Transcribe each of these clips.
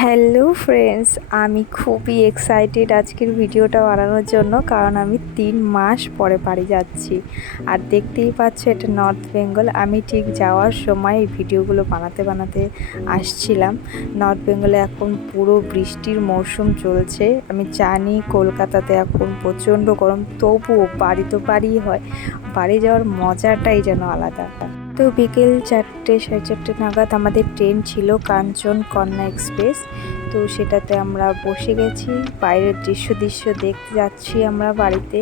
Hello friends, আমি খুবই excited আজকের ভিডিওটা বানানোর জন্য, কারণ আমি তিন মাস পরে বাড়ি যাচ্ছি। আর দেখতেই পাচ্ছ এটা নর্থ বেঙ্গল আমি ঠিক যাওয়ার সময় এই ভিডিওগুলো বানাতে বানাতে আসছিলাম। নর্থ বেঙ্গলে এখন পুরো বৃষ্টির মরশুম চলছে, আমি জানি কলকাতাতে এখন প্রচণ্ড গরম, তবুও বাড়ি তো বাড়িই হয়, বাড়ি যাওয়ার মজাটাই যেন আলাদা। তো বিকেল চারটে, সাড়ে চারটে নাগাদ আমাদের ট্রেন ছিল কাঞ্চন কন্যা এক্সপ্রেস তো সেটাতে আমরা বসে গেছি। বাইরের দৃশ্য দৃশ্য দেখতে যাচ্ছি আমরা বাড়িতে।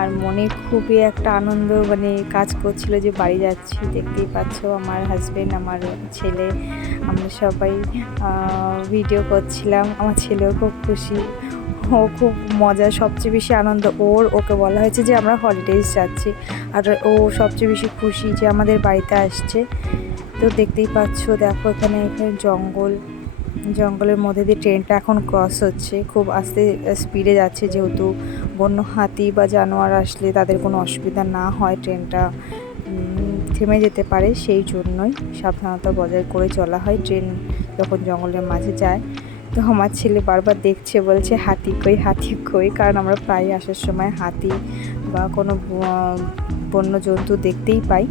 আর মনে খুবই একটা আনন্দ মানে কাজ করছিল যে বাড়ি যাচ্ছি। দেখতেই পাচ্ছ আমার হাজব্যান্ড আমার ছেলে, আমরা সবাই ভিডিও করছিলাম। আমার ছেলেও খুব খুশি। ও খুব মজা, সবচেয়ে বেশি আনন্দ ওর। ওকে বলা হয়েছে যে আমরা হলিডেজ যাচ্ছি। আর ও সবচেয়ে বেশি খুশি যে আমাদের বাড়িতে আসছে। তো দেখতেই পাচ্ছ, দেখো এখানে এখানে জঙ্গল। জঙ্গলের মধ্যে দিয়ে ট্রেনটা এখন ক্রস হচ্ছে, খুব আস্তে স্পিডে যাচ্ছে যেহেতু। বন্য হাতি বা জানোয়ার আসলে তাদের কোনো অসুবিধা না হয় ট্রেনটা থেমে যেতে পারে, সেই জন্যই সাবধানতা বজায় করে চলা হয়। ট্রেন যখন জঙ্গলের মাঝে যায়, তো আমার ছেলে বারবার দেখছে, বলছে, হাতি কই হাতি কই? কারণ আমরা প্রায় আসার সময় হাতি বা কোনো বন্য জন্তু দেখতেই পাই।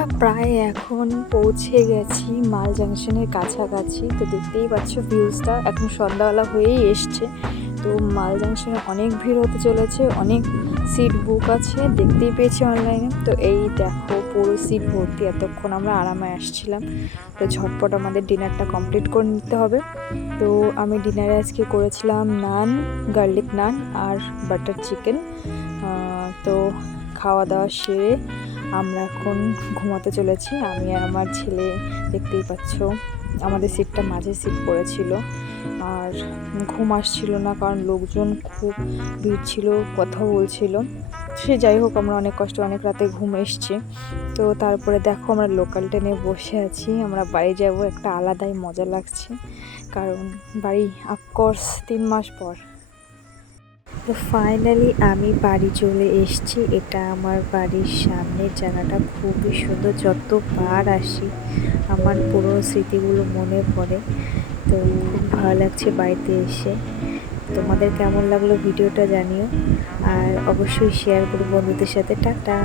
আমরা প্রায় এখন পৌঁছে গেছি মাল জাংশনের কাছাকাছি। তো দেখতেই পাচ্ছ ভিউজটা এখন সন্ধ্যাবেলা হয়েই এসছে। তো মাল জাংশনে অনেক ভিড় হতে চলেছে, অনেক সিট বুক আছে, দেখতেই পেয়েছি অনলাইনে তো এই দেখো পুরো সিট ভর্তি, এতক্ষণ আমরা আরামে আসছিলাম। তো ঝটপট আমাদের ডিনারটা কমপ্লিট করে নিতে হবে। তো আমি ডিনারে আজকে করেছিলাম নান গার্লিক নান আর বাটার চিকেন তো খাওয়া দাওয়া সেরে আমরা এখন ঘুমাতে চলেছি। আমি আর আমার ছেলে দেখতেই পাচ্ছ, আমাদের সিটটা মাঝে সিট পড়েছিল। আর ঘুম আসছিল না, কারণ লোকজন খুব ভিড় ছিল কথা বলছিল। সে যাই হোক, আমরা অনেক কষ্ট অনেক রাতে ঘুম এসছে। তো তারপরে দেখো, আমরা লোকাল ট্রেনে বসে আছি। আমরা বাড়ি যাব, একটা আলাদাই মজা লাগছে। কারণ বাড়ি আফকোর্স তিন মাস পর। তো ফাইনালি আমি বাড়ি চলে এসেছি। এটা আমার বাড়ির সামনের জায়গাটা। খুবই সুন্দর। যতবার আসি, আমার পুরো স্মৃতিগুলো মনে পড়ে। তো খুব ভালো লাগছে বাড়িতে এসে। তোমাদের কেমন লাগল ভিডিওটা জানিও। আর অবশ্যই শেয়ার করো বন্ধুদের সাথে। টাটা!